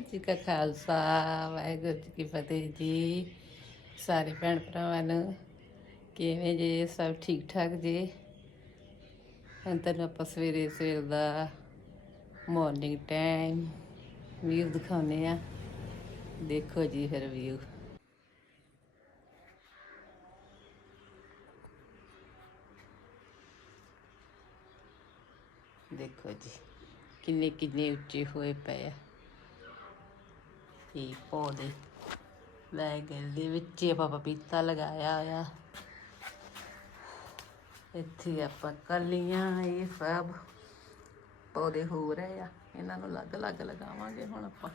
ਜੀ ਕਾ ਖਾਲਸਾ, ਵਾਹਿਗੁਰੂ ਜੀ ਕੀ ਫਤਿਹ ਜੀ। ਸਾਰੇ ਭੈਣ ਭਰਾਵਾਂ ਨੂੰ ਕਿਵੇਂ ਜੇ, ਸਭ ਠੀਕ ਠਾਕ ਜੀ? ਹੁਣ ਤੈਨੂੰ ਆਪਾਂ ਸਵੇਰੇ ਸਵੇਰ ਦਾ ਮਾਰਨਿੰਗ ਟਾਈਮ ਵੀਊ ਦਿਖਾਉਨੇ ਆ ਦੇਖੋ ਜੀ ਫਿਰ ਵੀਊ ਦੇਖੋ ਜੀ ਕਿੰਨੇ ਕਿੰਨੇ ਉੱਚੇ ਹੋਏ ਪਏ ਆ। ਇਹ ਪੌਦੇ ਵੈਗਨ ਦੇ ਵਿੱਚ ਆਪਾਂ ਪਪੀਤਾ ਲਗਾਇਆ ਹੋਇਆ। ਇੱਥੇ ਆਪਾਂ ਕਲੀਆਂ ਇਹ ਸਭ। ਪੌਦੇ ਹੋ ਰਹੇ ਆ, ਇਹਨਾਂ ਨੂੰ ਅਲੱਗ ਅਲੱਗ ਲਗਾਵਾਂਗੇ ਹੁਣ ਆਪਾਂ।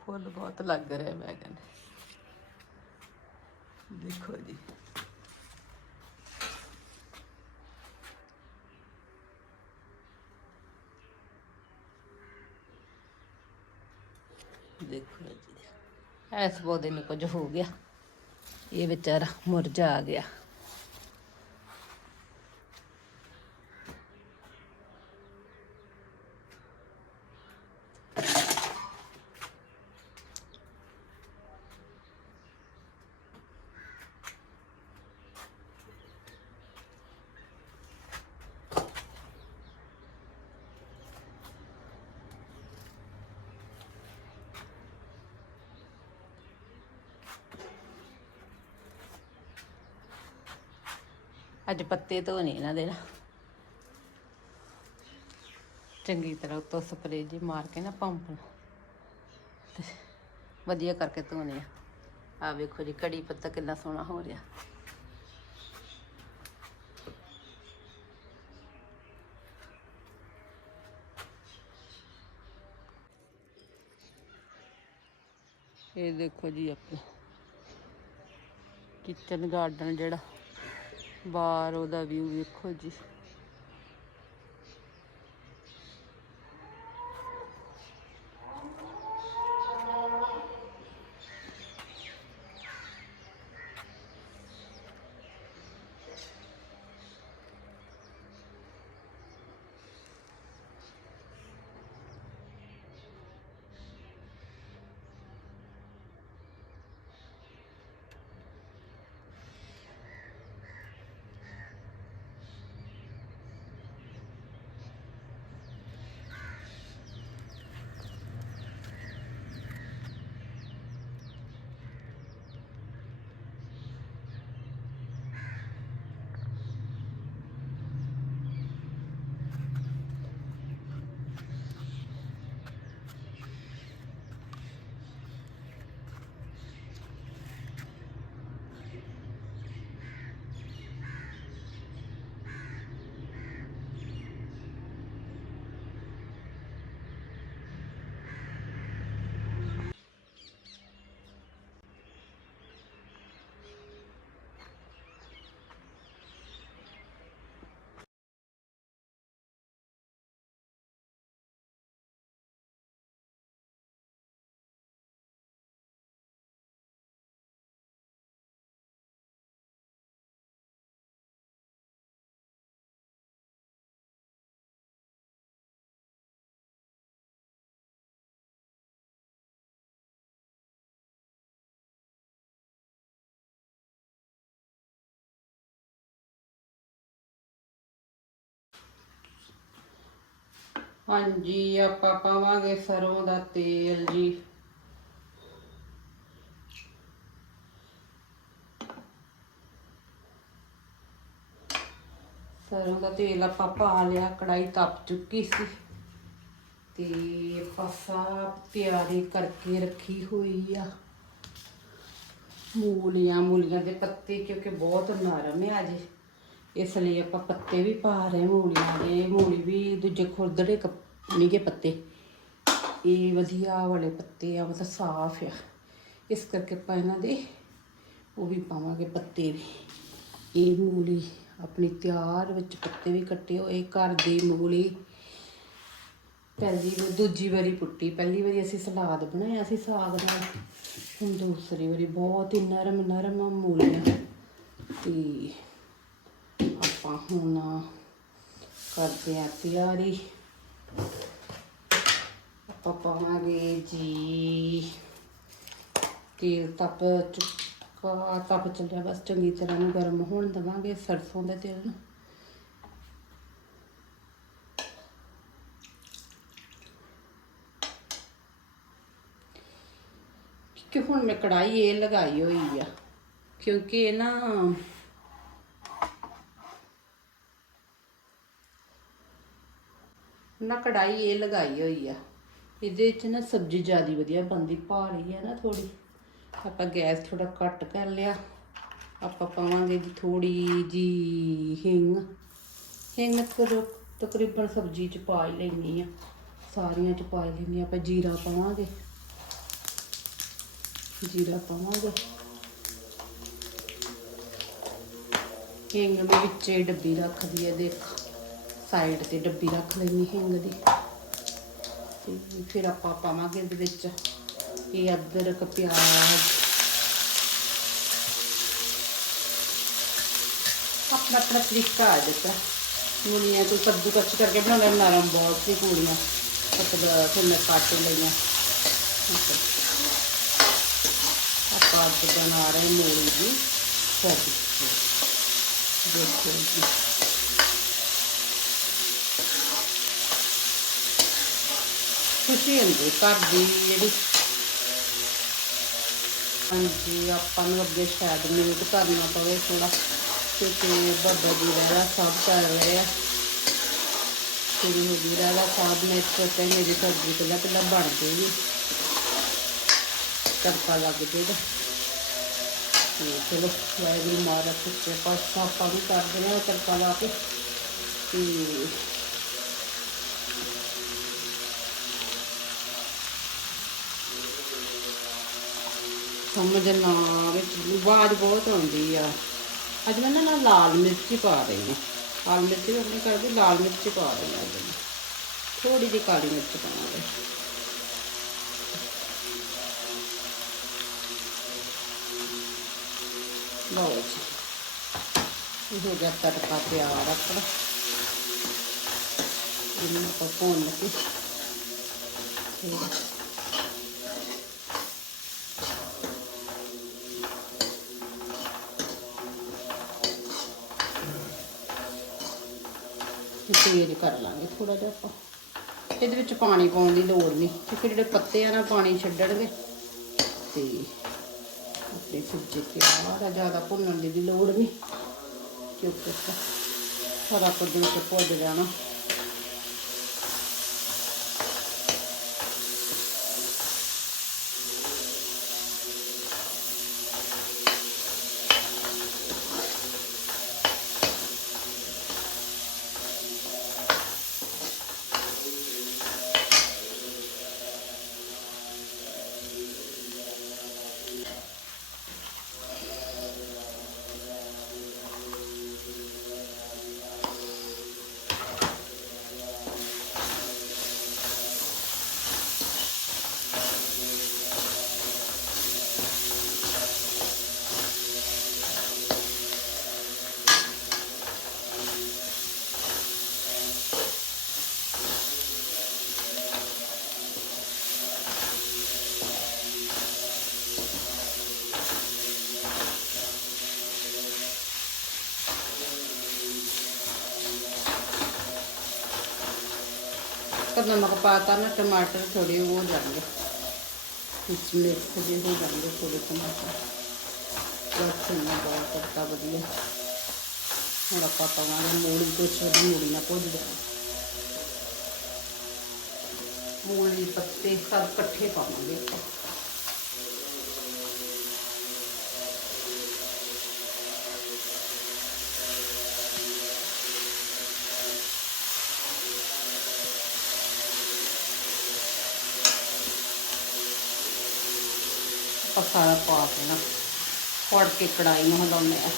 ਫੁੱਲ ਬਹੁਤ ਲੱਗ ਰਹੇ ਵੈਗਨ ਦੇਖੋ ਜੀ। ਦੇਖੋ ਐਸ ਪੌਦੇ ਨੂੰ ਕੁਝ ਹੋ ਗਿਆ। ਇਹ ਵਿਚਾਰਾ ਮੁਰਝਾ ਗਿਆ। ਅੱਜ ਪੱਤੇ ਧੋਣੇ ਇਹਨਾਂ ਦੇ ਨਾ ਚੰਗੀ ਤਰ੍ਹਾਂ ਉੱਤੋਂ ਸਪਰੇਅ ਜੀ ਮਾਰ ਕੇ ਨਾ ਪੰਪ ਨੂੰ। ਵਧੀਆ ਕਰਕੇ ਧੋਣੇ ਆ। ਆ ਵੇਖੋ ਜੀ, ਕੜੀ ਪੱਤਾ ਕਿੰਨਾ ਸੋਹਣਾ ਹੋ ਰਿਹਾ। ਇਹ ਦੇਖੋ ਜੀ ਆਪਣਾ ਕਿਚਨ ਗਾਰਡਨ ਜਿਹੜਾ। ਬਾਹਰ ਉਹਦਾ ਵਿਊ ਵੇਖੋ ਜੀ। ਹਾਂਜੀ, ਆਪਾਂ ਪਾਵਾਂਗੇ ਸਰੋਂ ਦਾ ਤੇਲ ਜੀ। ਸਰੋਂ ਦਾ ਤੇਲ ਆਪਾਂ ਪਾ ਲਿਆ ਕੜਾਈ ਤਪ ਚੁੱਕੀ ਸੀ। ਤੇ ਪਸਾ ਤਿਆਰੀ ਕਰਕੇ ਰੱਖੀ ਹੋਈ ਆ। ਮੂਲੀਆਂ ਮੂਲੀਆਂ ਦੇ ਪੱਤੇ, ਕਿਉਂਕਿ ਬਹੁਤ ਨਰਮ ਆ ਜੀ। ਇਸ ਲਈ ਆਪਾਂ ਪੱਤੇ ਵੀ ਪਾ ਰਹੇ ਮੂਲੀਆਂ ਦੇ। ਮੂਲੀ ਵੀ ਦੂਜੇ ਖੁਰਦੜੇ ਕੱਪ ਨਿਗੇ ਪੱਤੇ। ਇਹ ਵਧੀਆ ਵਾਲੇ ਪੱਤੇ ਆ, ਮਤਲਬ ਸਾਫ਼ ਆ। ਇਸ ਕਰਕੇ ਆਪਾਂ ਇਹਨਾਂ ਦੇ ਉਹ ਵੀ ਪਾਵਾਂਗੇ ਪੱਤੇ ਵੀ। ਇਹ ਮੂਲੀ ਆਪਣੀ ਤਿਆਰ ਵਿੱਚ ਪੱਤੇ ਵੀ ਕੱਟੇ ਹੋਏ, ਘਰ ਦੀ ਮੂਲੀ। ਪਹਿਲੀ ਦੂਜੀ ਵਾਰੀ ਪੁੱਟੀ। ਪਹਿਲੀ ਵਾਰੀ ਅਸੀਂ ਸਲਾਦ ਬਣਾਇਆ ਸੀ ਸਾਗ ਦਾ ਹੁਣ ਦੂਸਰੀ ਵਾਰੀ ਬਹੁਤ ਹੀ ਨਰਮ ਨਰਮ ਮੂਲੀਆਂ ਤੇ ਆਪਾਂ ਹੁਣ ਕਰਦੇ ਆ ਤਿਆਰੀ। ਆਪਾਂ ਪਾਵਾਂਗੇ ਜੀ। ਤੇਲ ਤਪ ਚੁੱਕਾ, ਤਪ ਚੱਲਿਆ, ਬਸ ਚੰਗੀ ਤਰ੍ਹਾਂ ਨੂੰ ਗਰਮ ਹੋਣ ਦਵਾਂਗੇ ਸਰਸੋਂ ਦੇ ਤੇਲ ਨੂੰ। ਕਿ ਹੁਣ ਮੈਂ ਕੜਾਈ ਇਹ ਲਗਾਈ ਹੋਈ ਆ, ਕਿਉਂਕਿ ਇਹ ਨਾ ਨਾ ਕੜਾਈ ਇਹ ਲਗਾਈ ਹੋਈ ਆ। ਇਹਦੇ ਵਿੱਚ ਨਾ ਸਬਜ਼ੀ ਜ਼ਿਆਦਾ ਵਧੀਆ ਬਣਦੀ ਭਾਰੀ ਹੈ ਨਾ ਥੋੜੀ ਆਪਾਂ ਗੈਸ ਥੋੜਾ ਘੱਟ ਕਰ ਲਿਆ। ਆਪਾਂ ਪਾਵਾਂਗੇ ਜੀ ਥੋੜੀ ਜੀ ਹਿੰਗ। ਹਿੰਗ ਕਰੋ ਤਕਰੀਬਨ ਸਬਜ਼ੀ ਚ ਪਾ ਹੀ ਲੈਣੀ ਆ ਸਾਰੀਆਂ ਚ ਪਾ ਹੀ ਲੈਣੀ ਆਪਾਂ ਜੀਰਾ ਪਾਵਾਂਗੇ। ਜੀਰਾ ਪਾਵਾਂਗੇ। ਹਿੰਗ ਦੇ ਵਿੱਚ ਡੱਬੀ ਰੱਖਦੀ ਹੈ ਦੇਖ। ਸਾਈਡ ਤੇ ਡੱਬੀ ਰੱਖ ਲੈਣੀ ਹਿੰਗ ਦੀ। ਤੇ ਫਿਰ ਆਪਾਂ ਪਾਵਾਂਗੇ ਇਹਦੇ ਵਿੱਚ ਇਹ ਅਦਰਕ, ਪਿਆਜ਼। ਆਪਣਾ ਆਪਣਾ ਤਰੀਕਾ ਆ ਜਾਂਦਾ ਮੂਲੀਆਂ ਕੋਈ ਕੱਦੂ ਕੱਚ ਕਰਕੇ ਬਣਾਉਂਦੇ ਨਰਮ ਬਹੁਤ ਸੀ ਪੂਰੀਆਂ ਮਤਲਬ ਫਿਰ ਮੈਂ ਕੱਟ ਲਈਆਂ। ਆਪਾਂ ਅੱਜ ਬਣਾ ਰਹੇ ਮੂਲੀ ਦੀ ਸਬਜ਼ੀ। ਦੇਖੋ ਜੀ। ਖੁਸ਼ੀ ਹੁੰਦੀ, ਘਰ ਦੀ ਜਿਹੜੀ ਹਾਂਜੀ, ਆਪਾਂ ਨੂੰ ਅੱਗੇ ਸ਼ਾਇਦ ਮਿਊਟ ਕਰਨਾ ਪਵੇ ਥੋੜਾ ਕਿਉਂਕਿ ਬਾਬਾ ਜੀ ਦਾ ਸਭ ਕਰ ਰਹੇ ਆ। ਸ਼ੁਰੂ ਹੋ ਗਈ ਰਾਲਾ ਸਾਹਿਬ ਨੇ ਤੇ ਮੇਰੀ ਸਬਜ਼ੀ ਪਹਿਲਾਂ ਪਹਿਲਾਂ ਬਣ ਗਈ ਤੜਕਾ ਲੱਗ ਜੇਗਾ ਤੇ। ਚਲੋ, ਵਾਹਿਗੁਰੂ ਮਹਾਰਾਜ ਸੱਚੇ ਪਾਤਸ਼ਾਹ ਆਪਾਂ ਵੀ ਕਰਦੇ ਹਾਂ ਤੜਕਾ ਲਾ ਕੇ। ਤੇ ਸਮਝ ਨਾ ਵਿੱਚ ਆਵਾਜ਼ ਬਹੁਤ ਆਉਂਦੀ ਆ। ਅੱਜ ਮੈਂ ਨਾ ਲਾਲ ਮਿਰਚ ਪਾ ਰਹੀ ਹਾਂ। ਲਾਲ ਮਿਰਚ ਵੀ ਆਪਣੀ ਕਰਦੀ ਲਾਲ ਮਿਰਚ ਪਾ ਰਹੀ ਹਾਂ ਥੋੜੀ ਜਿਹੀ ਕਾਲੀ ਮਿਰਚ ਪਾਵਾਂਗੇ। ਲਓ ਜੀ। ਇਹ ਹੋ ਗਿਆ ਤੜਕਾ ਤਿਆਰ ਆਪਣਾ। ਇਹਨੂੰ ਆਪਾਂ ਭੁੰਨ ਕੇ। ਤੇਜ਼ ਕਰ ਲਾਂਗੇ ਥੋੜਾ ਜਿਹਾ ਆਪਾਂ। ਇਹਦੇ ਵਿੱਚ ਪਾਣੀ ਪਾਉਣ ਦੀ ਲੋੜ ਨਹੀਂ। ਕਿਉਂਕਿ ਜਿਹੜੇ ਪੱਤੇ ਆ ਨਾ ਪਾਣੀ ਛੱਡਣਗੇ, ਤੇ ਆਪਣੀ ਸਬਜ਼ੀ ਤਿਆਰ ਆ ਜ਼ਿਆਦਾ ਭੁੰਨਣ ਦੀ ਵੀ ਲੋੜ ਨਹੀਂ। ਕਿਉਂਕਿ ਆਪਾਂ ਸਾਰਾ ਕੁਝ ਵਿੱਚ ਭੁੱਜ ਜਾਣਾ। ਤਾਂ ਨਮਕ ਪਾਤਾ ਨਾ ਟਮਾਟਰ ਥੋੜੇ ਹੋ ਜਾਣਗੇ ਵਿੱਚ ਮਿਕਸ ਜਿਹੇ ਹੋ ਜਾਣਗੇ ਥੋੜੇ ਟਮਾਟਰ। ਬਸ ਇੰਨਾ ਬਹੁਤ ਤੜਕਾ ਵਧੀਆ। ਹੁਣ ਆਪਾਂ ਪਾਵਾਂਗੇ ਮੂਲੀ ਕੁਛ ਉਹਦੀ ਮੂਲੀ ਨਾ ਭੁੱਜ ਜਾਵੇ। ਮੂਲੀ ਪੱਤੇ ਸਭ ਇਕੱਠੇ ਪਾਵਾਂਗੇ ਆਪਾਂ ਆਪਾਂ ਸਾਰਾ ਪਾ ਦੇਣਾ ਫੜ ਕੇ ਕੜਾਈ ਨੂੰ ਹਿਲਾਉਂਦੇ ਆ।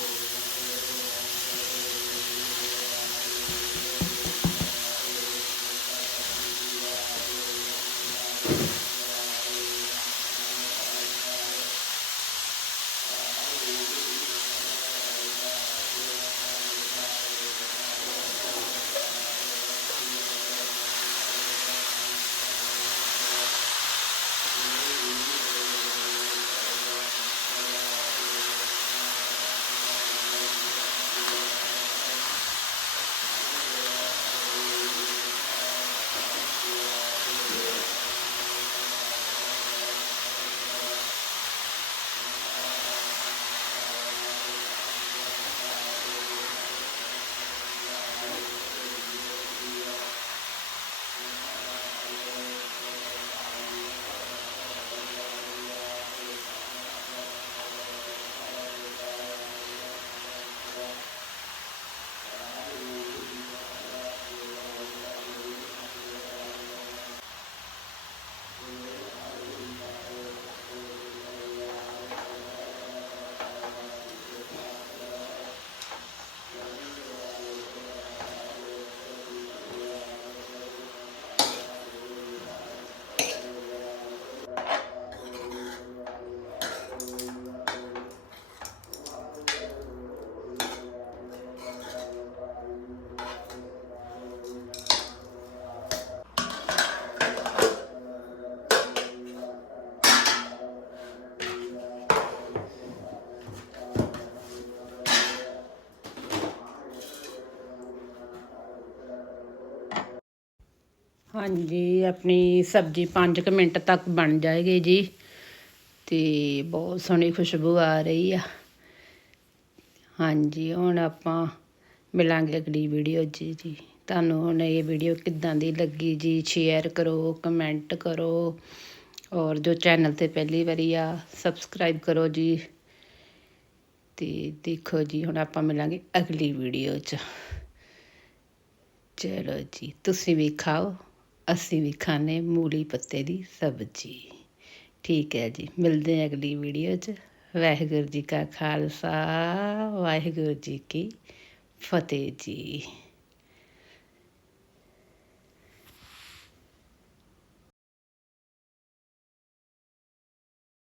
ਹਾਂਜੀ, ਆਪਣੀ ਸਬਜ਼ੀ 5 ਮਿੰਟ ਤੱਕ ਬਣ ਜਾਏਗੀ ਜੀ। ਤੇ ਬਹੁਤ ਸੋਹਣੀ ਖੁਸ਼ਬੂ ਆ ਰਹੀ ਆ। ਹਾਂਜੀ, ਹੁਣ ਆਪਾਂ ਮਿਲਾਂਗੇ ਅਗਲੀ ਵੀਡੀਓ 'ਚ ਜੀ। ਤੁਹਾਨੂੰ ਹੁਣ ਇਹ ਵੀਡੀਓ ਕਿੱਦਾਂ ਦੀ ਲੱਗੀ ਜੀ? ਸ਼ੇਅਰ ਕਰੋ, ਕਮੈਂਟ ਕਰੋ। ਔਰ ਜੋ ਚੈਨਲ ਤੇ ਪਹਿਲੀ ਵਾਰੀ ਆ, ਸਬਸਕ੍ਰਾਈਬ ਕਰੋ ਜੀ। ਤੇ ਦੇਖੋ ਜੀ, ਹੁਣ ਆਪਾਂ ਮਿਲਾਂਗੇ ਅਗਲੀ ਵੀਡੀਓ 'ਚ। ਚਲੋ ਜੀ, ਤੁਸੀਂ ਵੀ ਖਾਓ। ਅਸੀਂ ਵੀ ਖਾਣੇ ਮੂਲੀ ਪੱਤੇ ਦੀ ਸਬਜ਼ੀ। ਠੀਕ ਹੈ ਜੀ, ਮਿਲਦੇ ਹਾਂ ਅਗਲੀ ਵੀਡੀਓ 'ਚ। ਵਾਹਿਗੁਰੂ ਜੀ ਕਾ ਖਾਲਸਾ, ਵਾਹਿਗੁਰੂ ਜੀ ਕੀ ਫਤਿਹ ਜੀ।